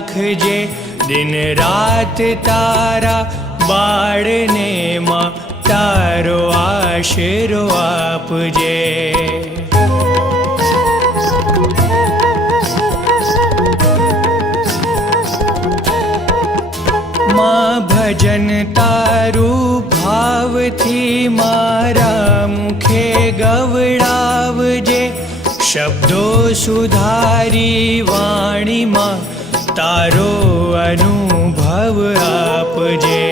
રાખજે, દિન રાત તારા બાળને માં તારો આશરો આપજે. માં ભજન તારું ભાવથી મારા મુખે ગવડાવજે, શબ્દો સુધારી વાણીમાં તારો અનુભવ આપજે.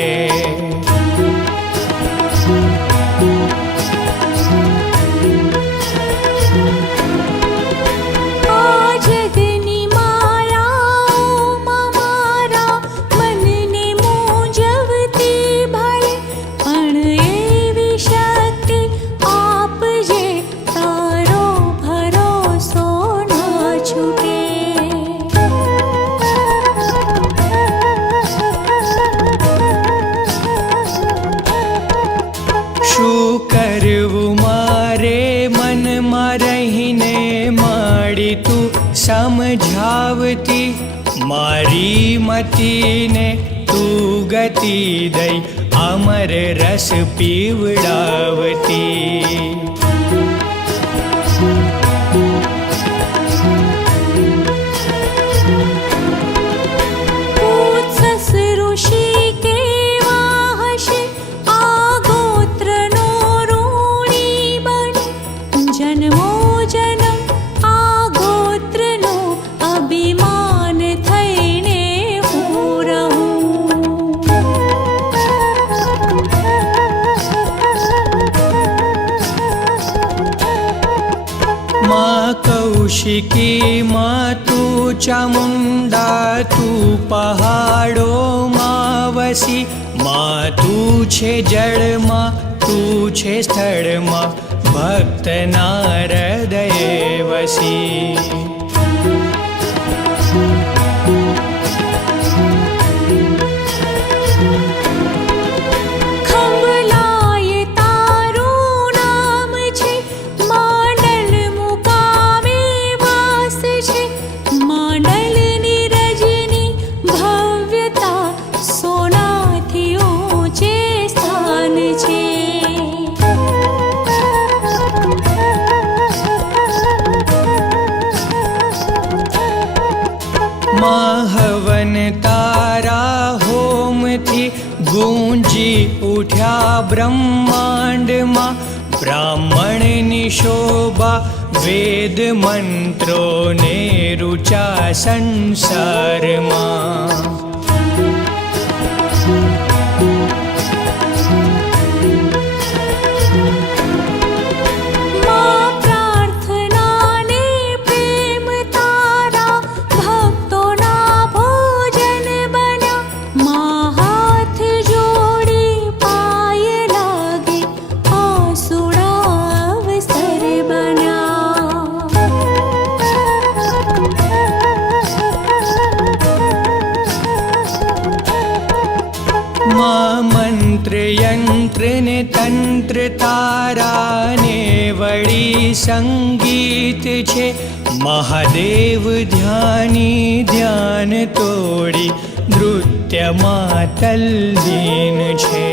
સમજાવતી મારી મતીને તું ગતિ દઈ અમર રસ પીવડાવતી. કૌશિકી માં તું ચામુંડા, તું પહાડોમાં વસી, માં તું છે જળમાં, તું છે સ્થળમાં, ભક્તના હૃદયે વસી. હવન તારા હોમથી ગુંજી ઉઠ્યા બ્રહ્માંડમાં, બ્રાહ્મણની શોભા વેદ મંત્રોને રૂચા સંસારમાં. મંત્ર યંત્ર ને તંત્ર તારાને વળી સંગીત છે, મહાદેવ ધ્યાની ધ્યાન તોડી નૃત્યમાં તલ્લીન છે.